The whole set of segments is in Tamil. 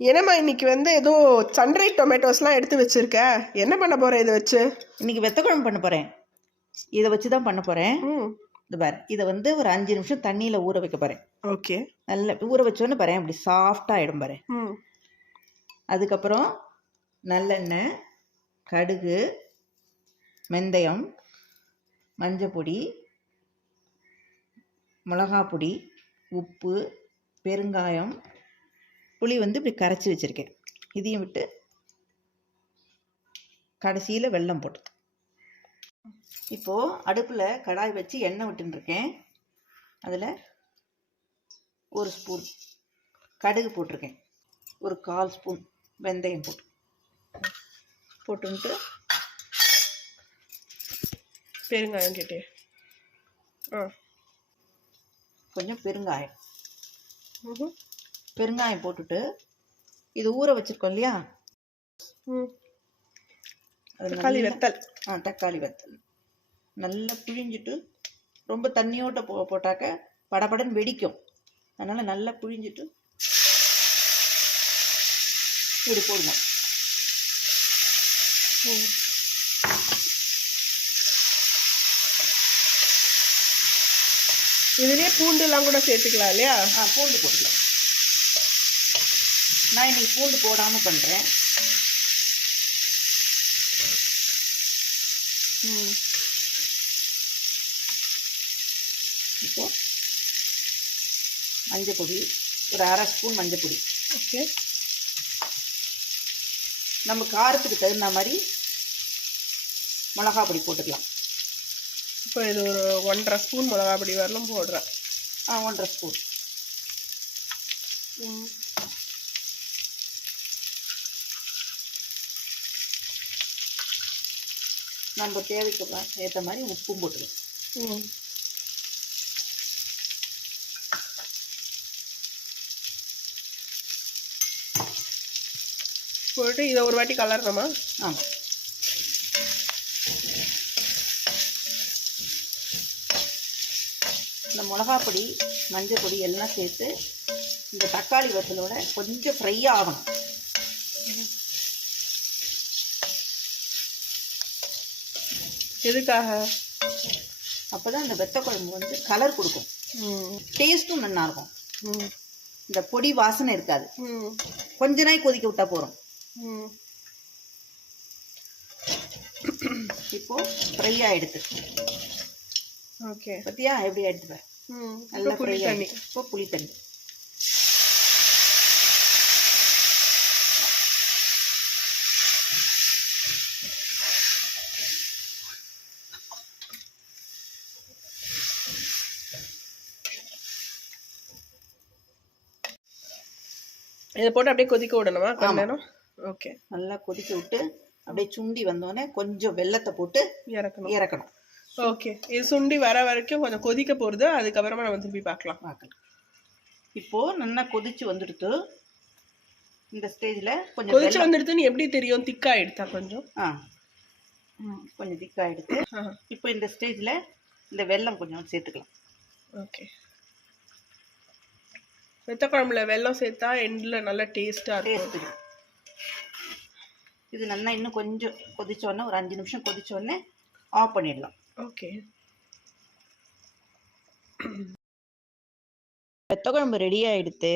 என்னம்மா இன்னைக்கு ஏதோ சன்ரை டொமேட்டோஸ்லாம் எடுத்து வச்சிருக்க, என்ன பண்ண போற இதை வச்சு? இன்னைக்கு வெத்த குழம்பு பண்ண போறேன். இதை வச்சு தான் பண்ண போறேன். இது பாரு, இதை ஒரு 5 நிமிஷம் தண்ணியில ஊற வைக்க போறேன். ஓகே. நல்ல ஊற வச்சோன்னு பாரு, அப்படி சாஃப்டா ஆயிடும் பாரு. அதுக்கப்புறம் நல்லெண்ணெய், கடுகு, வெந்தயம், மஞ்சள் பொடி, மிளகாய் பொடி, உப்பு, பெருங்காயம், புளி இப்படி கரைச்சி வச்சுருக்கேன். இதையும் விட்டு கடைசியில் வெல்லம் போட்டு இப்போது அடுப்பில் கடாய் வச்சு எண்ணெய் விட்டுருக்கேன். அதில் 1 ஸ்பூன் கடுகு போட்டிருக்கேன், ஒரு 1/4 ஸ்பூன் வெந்தயம் போட்டுன்ட்டு பெருங்காயம் கேட்டே கொஞ்சம் பெருங்காயம் போட்டுட்டு இது ஊற வச்சிருக்கோம் இல்லையா, தக்காளி வெத்தல். தக்காளி வெத்தல் நல்லா பிழிஞ்சிட்டு, ரொம்ப தண்ணியோட்ட போட்டாக்க படபடன்னு வெடிக்கும். அதனால நல்லா பிழிஞ்சிட்டு இப்படி போடுங்க. இதுலயே பூண்டு எல்லாம் கூட சேர்த்துக்கலாம் இல்லையா? பூண்டு போட்டுக்கலாம். நான் இன்னைக்கு பூண்டு போடாமல் பண்ணுறேன். இப்போ மஞ்சள் பொடி, ஒரு 1/2 ஸ்பூன் மஞ்சள் பொடி. ஓகே. நம்ம காரத்துக்கு தகுந்த மாதிரி மிளகா பொடி போட்டுக்கலாம். இப்போ இது ஒரு 1/2 ஸ்பூன் மிளகா பொடி வரலும் போடுறேன். 1/2 ஸ்பூன். நம்ம தேவைக்கு ஏற்ற மாதிரி உப்பும் போட்டுக்கலாம். போட்டு இதை ஒரு வாட்டி கலரணுமா? ஆமாம். இந்த மிளகா பொடி, மஞ்சள் பொடி எல்லாம் சேர்த்து இந்த தக்காளி வத்தலோட கொஞ்சம் ஃப்ரை ஆகணும். எதுக்காக? அப்போதான் இந்த வெத்த குழம்பு கலர் கொடுக்கும், டேஸ்ட்டும் நல்லா இருக்கும். இந்த பொடி வாசனை இருக்காது. கொஞ்ச நாள் கொதிக்க விட்டா போறோம். இப்போ ஃப்ரை ஆயிடுது. ஓகே. பத்தியா எப்படி ஆயிடுது? நல்லா ஃப்ரை ஆகி இப்போ புளி தண்ணி. இதை போட்டு அப்படியே கொதிக்க விடணுமா கொஞ்ச நேரம்? ஓகே. நல்லா கொதிக்க விட்டு அப்படியே சுண்டி வந்தோடனே கொஞ்சம் வெல்லத்தை போட்டு இறக்கணும். ஓகே. இது சுண்டி வர வரைக்கும் கொஞ்சம் கொதிக்க போகிறது, அதுக்கப்புறமா நம்ம திருப்பி பார்க்கலாம். இப்போது நல்லா கொதிச்சு வந்துடுத்து. இந்த ஸ்டேஜில் கொஞ்சம் கொதிச்சு வந்துடுத்துன்னு எப்படி தெரியும்? திக்காயிடுதா? கொஞ்சம் கொஞ்சம் திக்காயிடுது. இப்போ இந்த ஸ்டேஜில் இந்த வெல்லம் கொஞ்சம் சேர்த்துக்கலாம். ஓகே. வெத்த குழம்புல வெல்லம் சேர்த்தா எண்டில் நல்லா டேஸ்ட்டாக இருக்கும். இது நல்லா இன்னும் கொஞ்சம் கொதிச்சோடனே, ஒரு 5 நிமிஷம் கொதிச்சோடனே ஆஃப் பண்ணிடலாம். ஓகே. வெத்த குழம்பு ரெடி ஆகிடுத்து.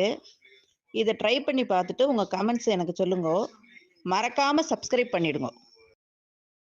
இதை ட்ரை பண்ணி பார்த்துட்டு உங்கள் கமெண்ட்ஸ் எனக்கு சொல்லுங்க. மறக்காமல் சப்ஸ்கிரைப் பண்ணிவிடுங்க.